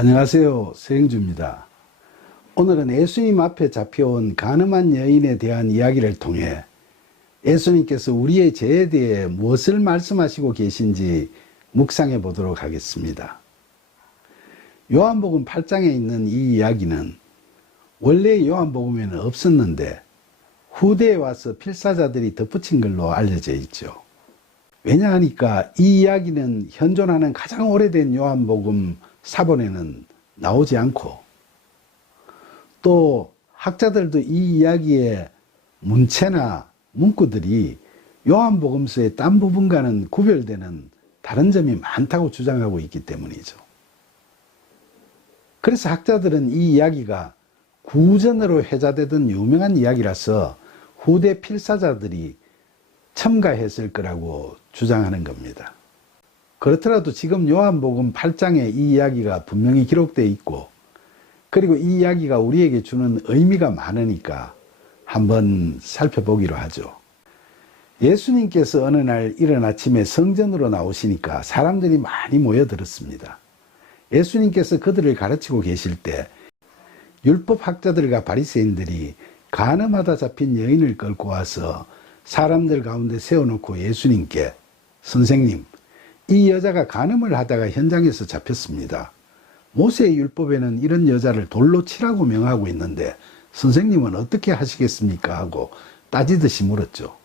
안녕하세요. 서영주입니다. 오늘은 예수님 앞에 잡혀온 가늠한 여인에 대한 이야기를 통해 예수님께서 우리의 죄에 대해 무엇을 말씀하시고 계신지 묵상해 보도록 하겠습니다. 요한복음 8장에 있는 이 이야기는 원래 요한복음에는 없었는데 후대에 와서 필사자들이 덧붙인 걸로 알려져 있죠. 왜냐하니까 이 이야기는 현존하는 가장 오래된 요한복음 사본에는 나오지 않고, 또 학자들도 이 이야기의 문체나 문구들이 요한복음서의 딴 부분과는 구별되는 다른 점이 많다고 주장하고 있기 때문이죠. 그래서 학자들은 이 이야기가 구전으로 회자되던 유명한 이야기라서 후대 필사자들이 첨가했을 거라고 주장하는 겁니다. 그렇더라도 지금 요한복음 8장에 이 이야기가 분명히 기록되어 있고, 그리고 이 이야기가 우리에게 주는 의미가 많으니까 한번 살펴보기로 하죠. 예수님께서 어느 날 이른 아침에 성전으로 나오시니까 사람들이 많이 모여들었습니다. 예수님께서 그들을 가르치고 계실 때 율법학자들과 바리새인들이 간음하다 잡힌 여인을 끌고 와서 사람들 가운데 세워놓고 예수님께, 선생님, 이 여자가 간음을 하다가 현장에서 잡혔습니다. 모세의 율법에는 이런 여자를 돌로 치라고 명하고 있는데 선생님은 어떻게 하시겠습니까? 하고 따지듯이 물었죠.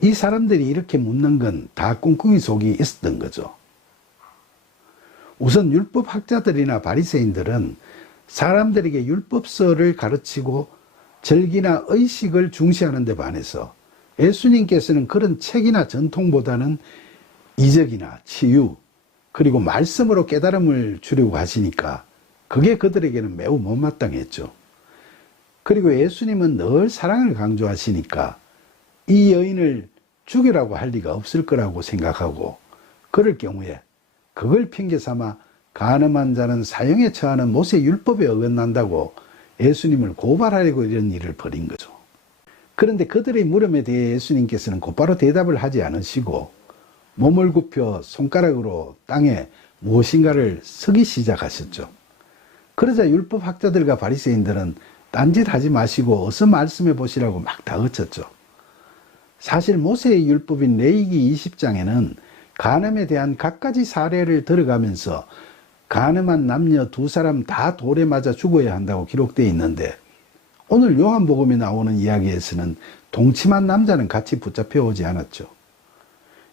이 사람들이 이렇게 묻는 건 다 꿍꿍이 속이 있었던 거죠. 우선 율법학자들이나 바리새인들은 사람들에게 율법서를 가르치고 절기나 의식을 중시하는 데 반해서 예수님께서는 그런 책이나 전통보다는 이적이나 치유, 그리고 말씀으로 깨달음을 주려고 하시니까 그게 그들에게는 매우 못마땅했죠. 그리고 예수님은 늘 사랑을 강조하시니까 이 여인을 죽이라고 할 리가 없을 거라고 생각하고, 그럴 경우에 그걸 핑계 삼아 간음한 자는 사형에 처하는 모세 율법에 어긋난다고 예수님을 고발하려고 이런 일을 벌인 거죠. 그런데 그들의 물음에 대해 예수님께서는 곧바로 대답을 하지 않으시고 몸을 굽혀 손가락으로 땅에 무엇인가를 쓰기 시작하셨죠. 그러자 율법학자들과 바리새인들은 딴짓하지 마시고 어서 말씀해 보시라고 막 다그쳤죠. 사실 모세의 율법인 레위기 20장에는 간음에 대한 갖가지 사례를 들어가면서 간음한 남녀 두 사람 다 돌에 맞아 죽어야 한다고 기록되어 있는데, 오늘 요한복음에 나오는 이야기에서는 동침한 남자는 같이 붙잡혀 오지 않았죠.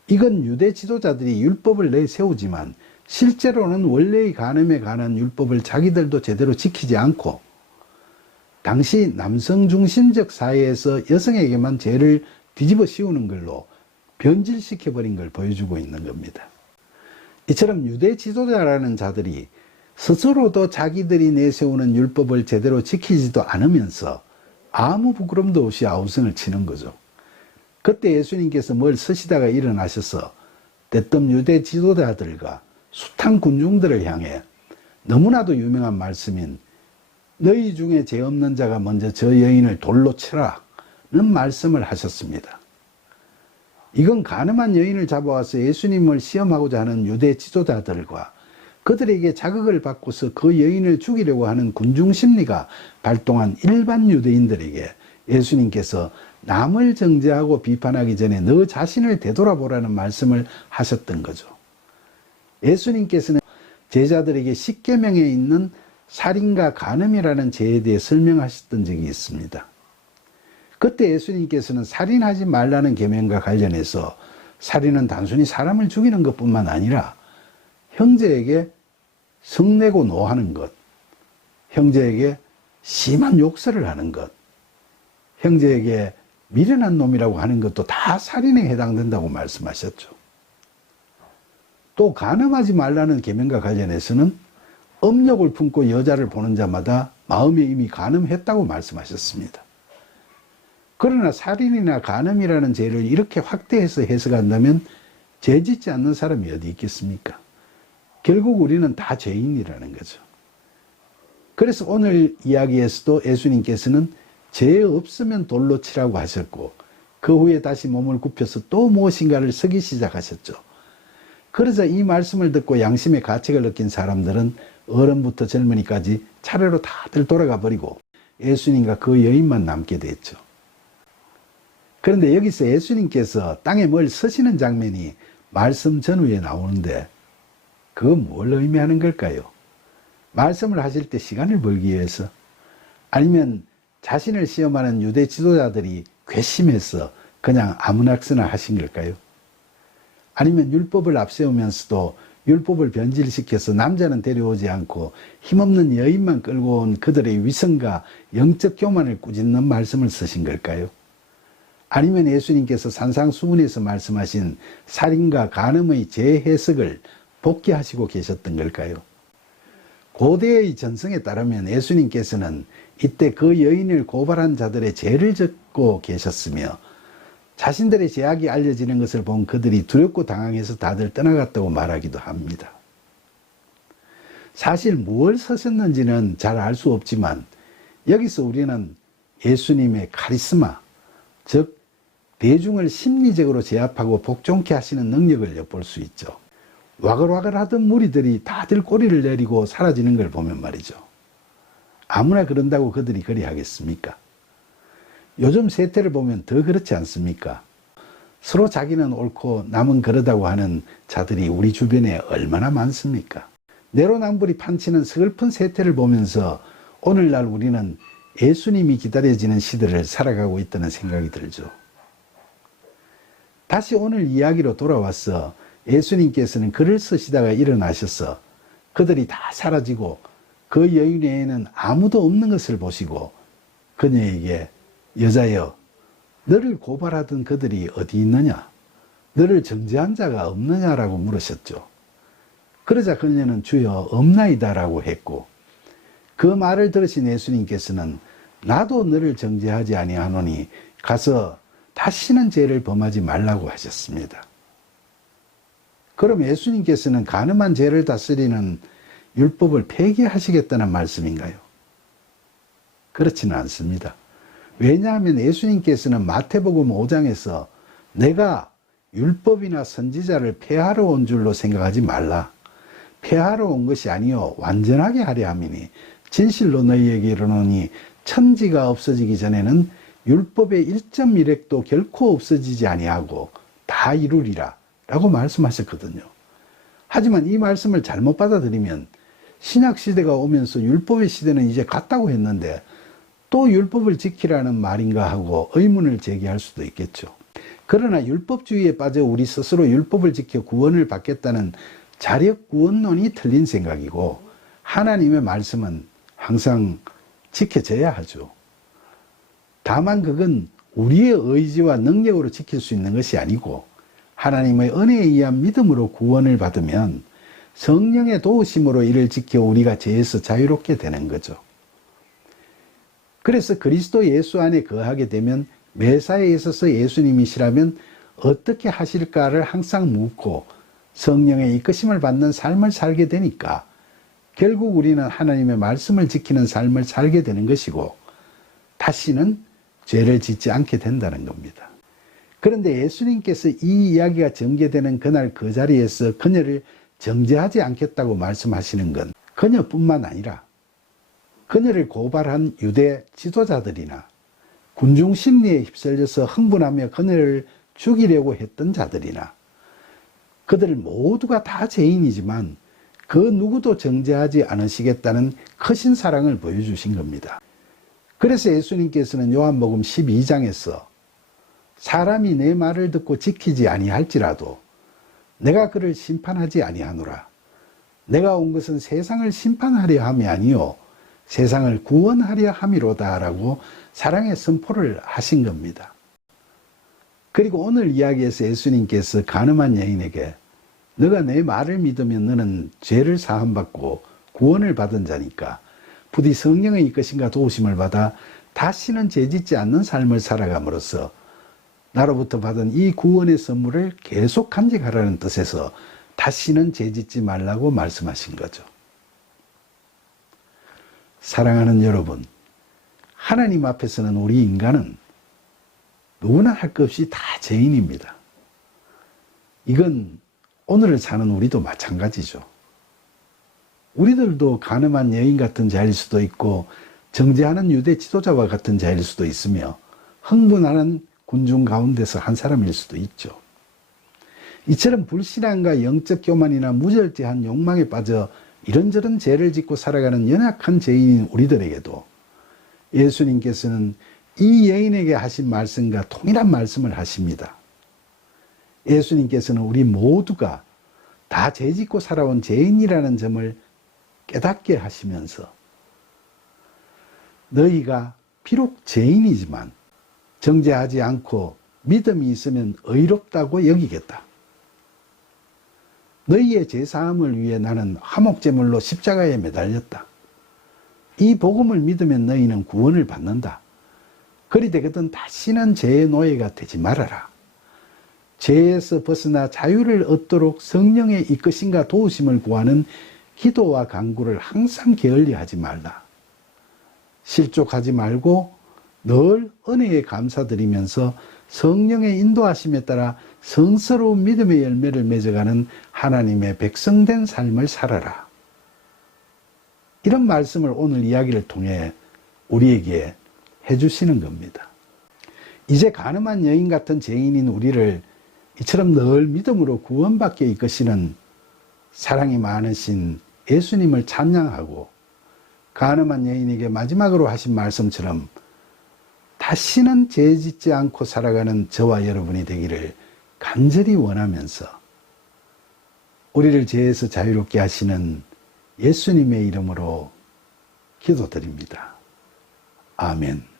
이건 유대 지도자들이 율법을 내세우지만 실제로는 원래의 간음에 관한 율법을 자기들도 제대로 지키지 않고 당시 남성 중심적 사회에서 여성에게만 죄를 뒤집어 씌우는 걸로 변질시켜버린 걸 보여주고 있는 겁니다. 이처럼 유대 지도자라는 자들이 스스로도 자기들이 내세우는 율법을 제대로 지키지도 않으면서 아무 부끄럼도 없이 아우성을 치는 거죠. 그때 예수님께서 뭘 쓰시다가 일어나셔서 때뜸 유대 지도자들과 숱한 군중들을 향해 너무나도 유명한 말씀인 너희 중에 죄 없는 자가 먼저 저 여인을 돌로 치라는 말씀을 하셨습니다. 이건 간음한 여인을 잡아와서 예수님을 시험하고자 하는 유대 지도자들과 그들에게 자극을 받고서 그 여인을 죽이려고 하는 군중 심리가 발동한 일반 유대인들에게 예수님께서 남을 정죄하고 비판하기 전에 너 자신을 되돌아보라는 말씀을 하셨던 거죠. 예수님께서는 제자들에게 십계명에 있는 살인과 간음이라는 죄에 대해 설명하셨던 적이 있습니다. 그때 예수님께서는 살인하지 말라는 계명과 관련해서 살인은 단순히 사람을 죽이는 것뿐만 아니라 형제에게 성내고 노하는 것, 형제에게 심한 욕설을 하는 것, 형제에게 미련한 놈이라고 하는 것도 다 살인에 해당된다고 말씀하셨죠. 또 간음하지 말라는 계명과 관련해서는 음욕을 품고 여자를 보는 자마다 마음에 이미 간음했다고 말씀하셨습니다. 그러나 살인이나 간음이라는 죄를 이렇게 확대해서 해석한다면 죄 짓지 않는 사람이 어디 있겠습니까? 결국 우리는 다 죄인이라는 거죠. 그래서 오늘 이야기에서도 예수님께서는 죄 없으면 돌로 치라고 하셨고, 그 후에 다시 몸을 굽혀서 또 무엇인가를 쓰기 시작하셨죠. 그러자 이 말씀을 듣고 양심의 가책을 느낀 사람들은 어른부터 젊은이까지 차례로 다들 돌아가 버리고 예수님과 그 여인만 남게 됐죠. 그런데 여기서 예수님께서 땅에 뭘 서시는 장면이 말씀 전후에 나오는데 그건 뭘 의미하는 걸까요? 말씀을 하실 때 시간을 벌기 위해서? 아니면 자신을 시험하는 유대 지도자들이 괘씸해서 그냥 아무렇게나 하신 걸까요? 아니면 율법을 앞세우면서도 율법을 변질시켜서 남자는 데려오지 않고 힘없는 여인만 끌고 온 그들의 위선과 영적 교만을 꾸짖는 말씀을 쓰신 걸까요? 아니면 예수님께서 산상수훈에서 말씀하신 살인과 간음의 재해석을 복귀하시고 계셨던 걸까요? 고대의 전성에 따르면 예수님께서는 이때 그 여인을 고발한 자들의 죄를 졌고 계셨으며 자신들의 죄악이 알려지는 것을 본 그들이 두렵고 당황해서 다들 떠나갔다고 말하기도 합니다. 사실 무엇을 서셨는지는 잘 알 수 없지만 여기서 우리는 예수님의 카리스마, 즉 대중을 심리적으로 제압하고 복종케 하시는 능력을 엿볼 수 있죠. 와글와글 하던 무리들이 다들 꼬리를 내리고 사라지는 걸 보면 말이죠. 아무나 그런다고 그들이 그리 하겠습니까? 요즘 세태를 보면 더 그렇지 않습니까? 서로 자기는 옳고 남은 그러다고 하는 자들이 우리 주변에 얼마나 많습니까? 내로남불이 판치는 슬픈 세태를 보면서 오늘날 우리는 예수님이 기다려지는 시대를 살아가고 있다는 생각이 들죠. 다시 오늘 이야기로 돌아와서 예수님께서는 글을 쓰시다가 일어나셔서 그들이 다 사라지고 그 여인 외에는 아무도 없는 것을 보시고 그녀에게 여자여 너를 고발하던 그들이 어디 있느냐? 너를 정죄한 자가 없느냐라고 물으셨죠. 그러자 그녀는 주여 없나이다라고 했고 그 말을 들으신 예수님께서는 나도 너를 정죄하지 아니하노니 가서 다시는 죄를 범하지 말라고 하셨습니다. 그럼 예수님께서는 간음한 죄를 다스리는 율법을 폐기하시겠다는 말씀인가요? 그렇지는 않습니다. 왜냐하면 예수님께서는 마태복음 5장에서 내가 율법이나 선지자를 폐하러 온 줄로 생각하지 말라. 폐하러 온 것이 아니요 완전하게 하려 함이니 진실로 너희에게 이르노니 천지가 없어지기 전에는 율법의 1.1획도 결코 없어지지 아니하고 다 이루리라 라고 말씀하셨거든요. 하지만 이 말씀을 잘못 받아들이면 신약시대가 오면서 율법의 시대는 이제 갔다고 했는데 또 율법을 지키라는 말인가 하고 의문을 제기할 수도 있겠죠. 그러나 율법주의에 빠져 우리 스스로 율법을 지켜 구원을 받겠다는 자력구원론이 틀린 생각이고 하나님의 말씀은 항상 지켜져야 하죠. 다만 그건 우리의 의지와 능력으로 지킬 수 있는 것이 아니고 하나님의 은혜에 의한 믿음으로 구원을 받으면 성령의 도우심으로 이를 지켜 우리가 죄에서 자유롭게 되는 거죠. 그래서 그리스도 예수 안에 거하게 되면 매사에 있어서 예수님이시라면 어떻게 하실까를 항상 묻고 성령의 이끄심을 받는 삶을 살게 되니까 결국 우리는 하나님의 말씀을 지키는 삶을 살게 되는 것이고 다시는 죄를 짓지 않게 된다는 겁니다. 그런데 예수님께서 이 이야기가 전개되는 그날 그 자리에서 그녀를 정죄하지 않겠다고 말씀하시는 건 그녀뿐만 아니라 그녀를 고발한 유대 지도자들이나 군중 심리에 휩쓸려서 흥분하며 그녀를 죽이려고 했던 자들이나 그들 모두가 다 죄인이지만 그 누구도 정죄하지 않으시겠다는 크신 사랑을 보여주신 겁니다. 그래서 예수님께서는 요한복음 12장에서 사람이 내 말을 듣고 지키지 아니할지라도 내가 그를 심판하지 아니하노라. 내가 온 것은 세상을 심판하려 함이 아니요 세상을 구원하려 함이로다 라고 사랑의 선포를 하신 겁니다. 그리고 오늘 이야기에서 예수님께서 간음한 여인에게 너가 내 말을 믿으면 너는 죄를 사함받고 구원을 받은 자니까 부디 성령의 이끄심과 도우심을 받아 다시는 죄짓지 않는 삶을 살아감으로써 나로부터 받은 이 구원의 선물을 계속 간직하라는 뜻에서 다시는 죄짓지 말라고 말씀하신 거죠. 사랑하는 여러분, 하나님 앞에서는 우리 인간은 누구나 할 것 없이 다 죄인입니다. 이건 오늘을 사는 우리도 마찬가지죠. 우리들도 가늠한 여인 같은 자일 수도 있고 정죄하는 유대 지도자와 같은 자일 수도 있으며 흥분하는 군중 가운데서 한 사람일 수도 있죠. 이처럼 불신앙과 영적 교만이나 무절제한 욕망에 빠져 이런저런 죄를 짓고 살아가는 연약한 죄인인 우리들에게도 예수님께서는 이 여인에게 하신 말씀과 동일한 말씀을 하십니다. 예수님께서는 우리 모두가 다 죄짓고 살아온 죄인이라는 점을 깨닫게 하시면서 너희가 비록 죄인이지만 정죄하지 않고 믿음이 있으면 의롭다고 여기겠다. 너희의 죄사함을 위해 나는 화목제물로 십자가에 매달렸다. 이 복음을 믿으면 너희는 구원을 받는다. 그리 되거든 다시는 죄의 노예가 되지 말아라. 죄에서 벗어나 자유를 얻도록 성령의 이끄심과 도우심을 구하는 기도와 간구를 항상 게을리하지 말라. 실족하지 말고 늘 은혜에 감사드리면서 성령의 인도하심에 따라 성스러운 믿음의 열매를 맺어가는 하나님의 백성된 삶을 살아라. 이런 말씀을 오늘 이야기를 통해 우리에게 해주시는 겁니다. 이제 가늠한 여인 같은 죄인인 우리를 이처럼 늘 믿음으로 구원받게 이끄시는 사랑이 많으신 예수님을 찬양하고 가늠한 여인에게 마지막으로 하신 말씀처럼 다시는 죄 짓지 않고 살아가는 저와 여러분이 되기를 간절히 원하면서 우리를 죄에서 자유롭게 하시는 예수님의 이름으로 기도드립니다. 아멘.